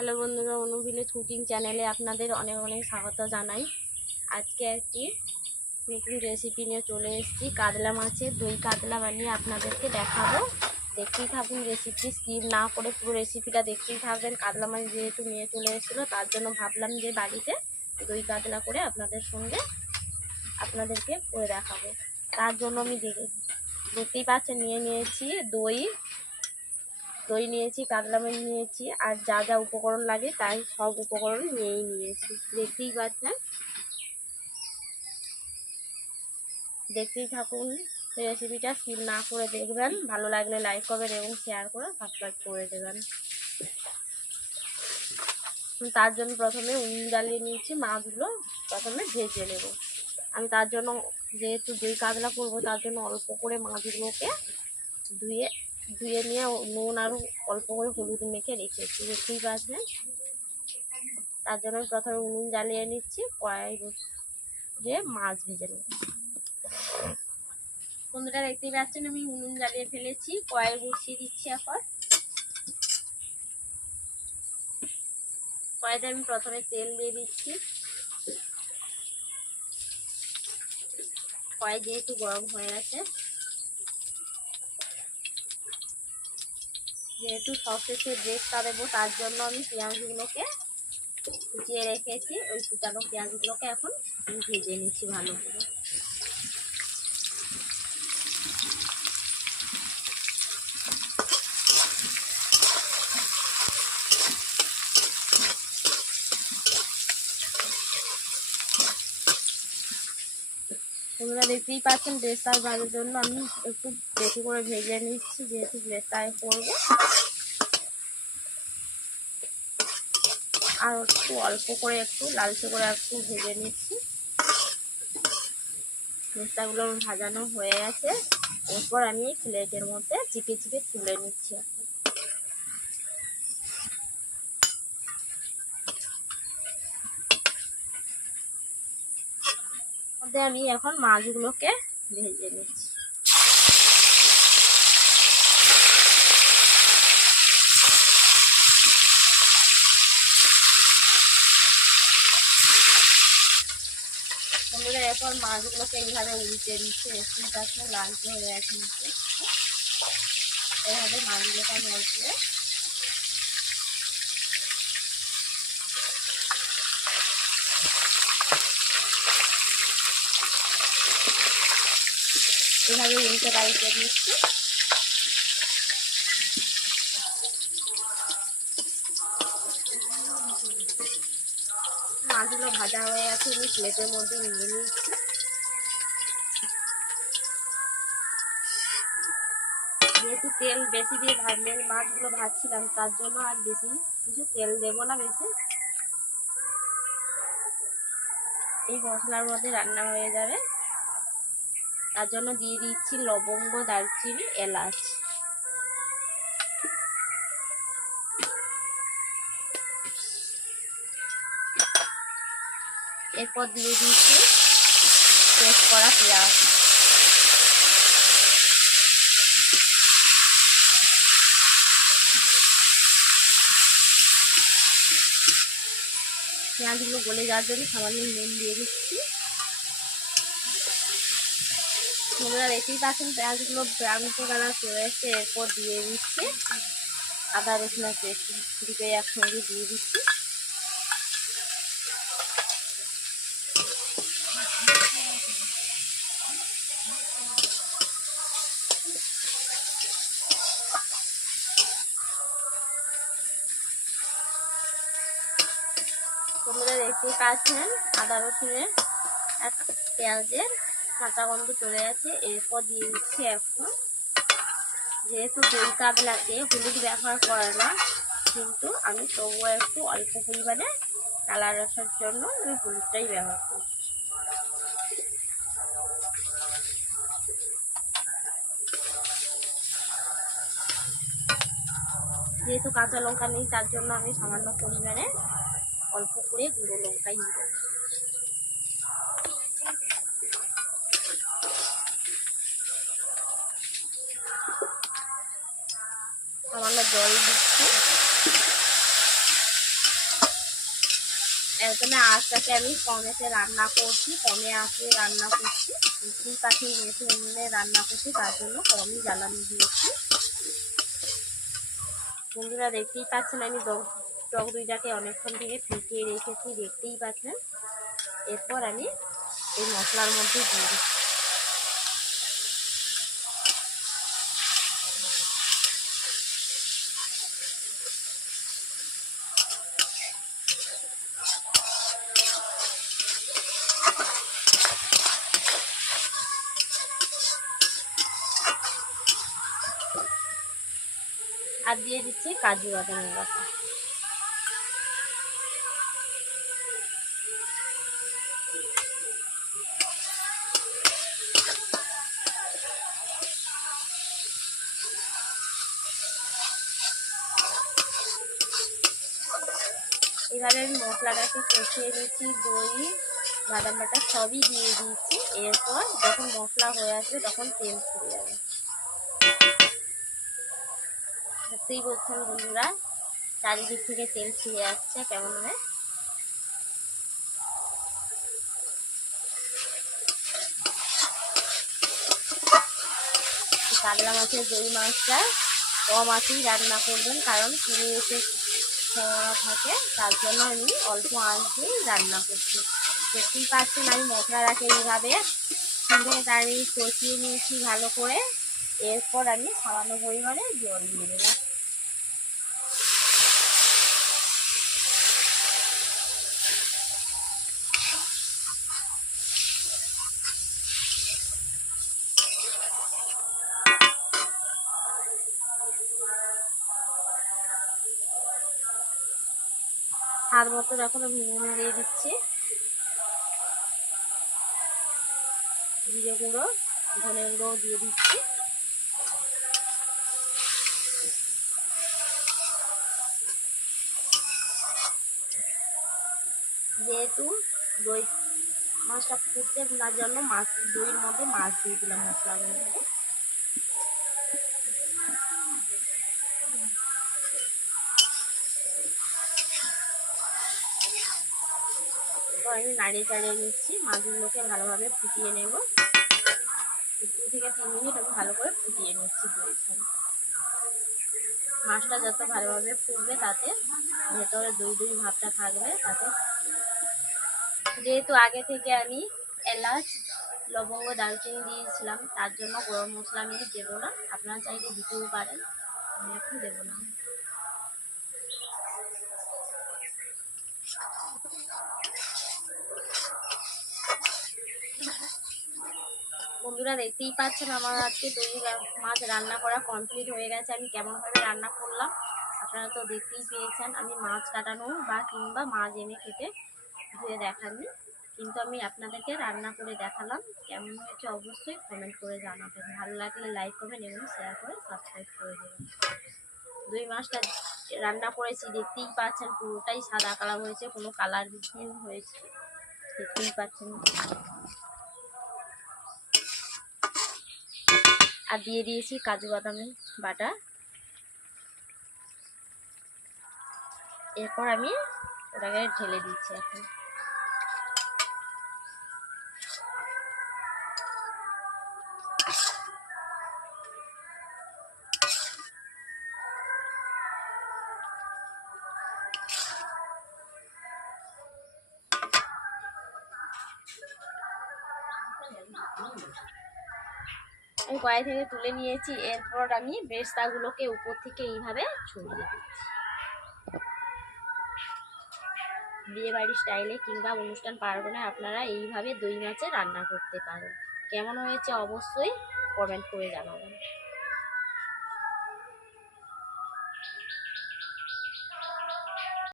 Hello বন্ধুরা অনুভিলেজ cooking চ্যানেলে আপনাদের অনেক অনেক স্বাগত জানাই। আজকে একটি নতুন রেসিপি নিয়ে চলে এসেছি। কাতলা মাছের দই কাতলা বানিয়ে আপনাদেরকে দেখাবো। দেখতেই থাকুন রেসিপি স্কিপ না করে পুরো রেসিপিটা দেখতেই থাকবেন। কাতলা মাছ যেহেতু নিয়ে চলে এসেছিল, তার জন্য ভাবলাম যে বাড়িতে দই কাতলা করে আপনাদের সঙ্গে আপনাদেরকে করে দেখাবো। তার জন্য আমি দেখে দেখতেই পাচ্ছেন, নিয়ে নিয়েছি দই দই নিয়েছি, কাতলা মাছ নিয়েছি, আর যা যা উপকরণ লাগে তাই সব উপকরণ নিয়েই নিয়েছি। দেখতেই পাচ্ছেন? দেখতেই থাকুন রেসিপিটা স্কিপ না করে দেখবেন। ভালো লাগলে লাইক করবেন এবং শেয়ার করে সাবস্ক্রাইব করে দেবেন। তার জন্য প্রথমে উন জ্বালিয়ে নিয়েছি মাছগুলো। প্রথমে ভেজে নেব। আমি তার জন্য যেহেতু দই কাতলা করব, তার জন্য অল্প করে মাছগুলোকে ধুয়ে ধুয়ে নিয়ে নুন আর অল্প করে হলুদ মেখে রেখেছি দেখতেই পাচ্ছেন? তার জন্য আমি প্রথমে উনুন জ্বালিয়ে নিচ্ছি কড়াই যে মাছ ভেজে নেব। বন্ধুরা, দেখতেই পাচ্ছেন, আমি উনুন জ্বালিয়ে ফেলেছি কড়াই বসিয়ে দিচ্ছি এখন। কড়াইতে আমি প্রথমে তেল দিয়ে দিচ্ছি। কড়াই যেহেতু গরম হয়ে গেছে যেহেতু সবশেষে ব্রেকটা দেবো তার জন্য আমি পেঁয়াজগুলোকে কুচিয়ে রেখেছি। ওই কুচানো পেঁয়াজগুলোকে এখন ভেজে নিচ্ছি ভালো করে। তোমরা দেখতেই পাচ্ছেন ব্রেস্তার ভাজার জন্য আমি একটু বেশি করে ভেজে নিচ্ছি, যেহেতু ব্রেস্তায় করব। আর একটু অল্প করে একটু লালচে করে একটু ভেজে নিচ্ছি। ব্রেস্তাগুলো ভাজানো হয়ে গেছে। এরপর আমি প্লেটের মধ্যে চিপে চিপে তুলে নিচ্ছি। মধ্যে আমি এখন মাছগুলোকে ভেজে নিচ্ছি। এরপর মাছগুলোকে এইভাবে উল্টে দিচ্ছি রেসিপি পাশে লালচে হয়ে গেছে নিচ্ছে এইভাবে মাছগুলোকে আমি অল্প এভাবে উল্টে পাল্টে দিচ্ছি। মাছগুলো ভাজা হয়ে গেছে, আমি প্লেটের মধ্যে নিয়ে নিচ্ছি। যেহেতু তেল বেশি দিয়ে ভাজলে মাছগুলো ভাজছিলাম, তার জন্য আর বেশি কিছু তেল দেবো না বেশি। এই মশলার মধ্যে রান্না হয়ে যাবে। তার জন্য দিয়ে দিচ্ছি লবঙ্গ, দারচিনি, এলাচ। এরপর দিয়ে দিচ্ছি পেস্ট করা পেঁয়াজ। পেঁয়াজগুলো গলে যাওয়ার জন্য সামান্য নুন দিয়ে দিচ্ছি। তোমরা দেখতেই পাচ্ছেন পেঁয়াজগুলো ব্রাউন কালার চলে এসছে, এরপর দিয়ে দিচ্ছি। আদা রসুন দুটো একসঙ্গে দিয়ে দিচ্ছি। তোমরা দেখতেই পাচ্ছেন আদা রসুনের এক পেঁয়াজের কাঁচা গন্ধ চলে গেছে, এরপর দিয়ে দিচ্ছি এখন। যেহেতু দই কাতলাতে হলুদ ব্যবহার করে না, কিন্তু আমি তবুও একটু অল্প পরিমাণে কালার আসার জন্য আমি হলুদটাই ব্যবহার করি যেহেতু কাঁচা লঙ্কা নেই, তার জন্য আমি সামান্য পরিমাণে অল্প করে গুঁড়ো লঙ্কাই নিব সামান্য জল দিচ্ছি। একদমে আঁচটাকে আমি কমেতে রান্না করছি কমে আঁচে রান্না করছি। দুই পাখি মেখে উনুনে রান্না করছি, তার জন্য কমই জ্বালানি দিয়েছি। বন্ধুরা দেখতেই পাচ্ছেন, আমি টক দইটাকে অনেকক্ষণ থেকে ফিটিয়ে রেখেছি, দেখতেই পাচ্ছেন। এরপর আমি এই মশলার মধ্যে দিয়ে দিচ্ছি। আর দিয়ে দিচ্ছি কাজু বাদামের বাটা এবারে আমি মশলাটাকে কষিয়ে দিচ্ছি দই, বাদাম বাটা সবই দিয়ে দিচ্ছি। এরপর যখন মশলা হয়ে আসবে তখন তেল ছেড়ে যাবে দেখতেই বলছেন বন্ধুরা, চারিদিক থেকে তেল ছিঁড়ে যাচ্ছে কেমন হবে কাতলা মাছের দই মাছটা কম আঁচেই রান্না করবেন, কারণ পুড়ে এসে থাকে, তার জন্য আমি অল্প আঁচ দিয়ে রান্না করছি। দেখতেই পাচ্ছেন আমি মশলা মশলাটাকে এইভাবে, খুঁড়ে দাঁড়িয়ে কষিয়ে নিয়েছি ভালো করে, এরপর আমি সামান্য পরিমাণে জল দিয়ে দেবো। স্বাদ মতো এখন আমি নুন দিয়ে দিচ্ছি। জিরে গুঁড়ো, ধনে গুঁড়ো দিয়ে দিচ্ছি। যেহেতু দই মাছটা ফুটতে না জন্য মাছ দইয়ের মধ্যে মাছ দিয়ে দিলাম মশলার মধ্যে তো আমি নাড়িয়ে চাড়িয়ে নিচ্ছি। মাছগুলোকে ভালোভাবে ফুটিয়ে নেব। দু থেকে তিন মিনিট আমি ভালো করে ফুটিয়ে নিচ্ছি দইয়ের মাছটা যত ভালোভাবে ফুটবে তাতে ভেতরে দই দুই ভাবটা থাকবে তাতে। যেহেতু আগে থেকে আমি এলাচ, লবঙ্গ, দারুচিনি দিয়েছিলাম, তার জন্য গরম মশলা আমি দেবো না। আপনারা চাইলে দিতেও পারেন। আমি এখন দেবো না। বন্ধুরা দেখতেই পাচ্ছেন আমার আজকে দই মাছ রান্না করা কমপ্লিট হয়ে গেছে। আমি কেমনভাবে রান্না করলাম আপনারা তো দেখতেই পেয়েছেন, আমি মাছ কাটানো বা কিংবা মাছ এনে খেতে ধুয়ে দেখানি কিন্তু আমি আপনাদেরকে রান্না করে দেখালাম, কেমন হয়েছে অবশ্যই কমেন্ট করে জানাবেন। ভালো লাগলে লাইক করবেন এবং শেয়ার করে সাবস্ক্রাইব করে দেবেন। দুই মাছটা রান্না করেছি, দেখতেই পাচ্ছেন পুরোটাই সাদা কালার হয়েছে, কোনো কালার হয়েছে, দেখতেই পাচ্ছেন। আর দিয়ে দিয়েছি কাজু বাদামের বাটা। এরপর আমি ওটাকে ঢেলে দিচ্ছি এখন। আমি কড়াই থেকে তুলে নিয়েছি, এরপর আমি বেস্তাগুলোকে উপর থেকে এইভাবে ছড়িয়ে দিচ্ছি। বিয়ে বাড়ির স্টাইলে কিংবা অনুষ্ঠান পার্বণে আপনারা এইভাবে দই মাছে রান্না করতে পারেন। কেমন হয়েছে অবশ্যই কমেন্ট করে জানাবেন।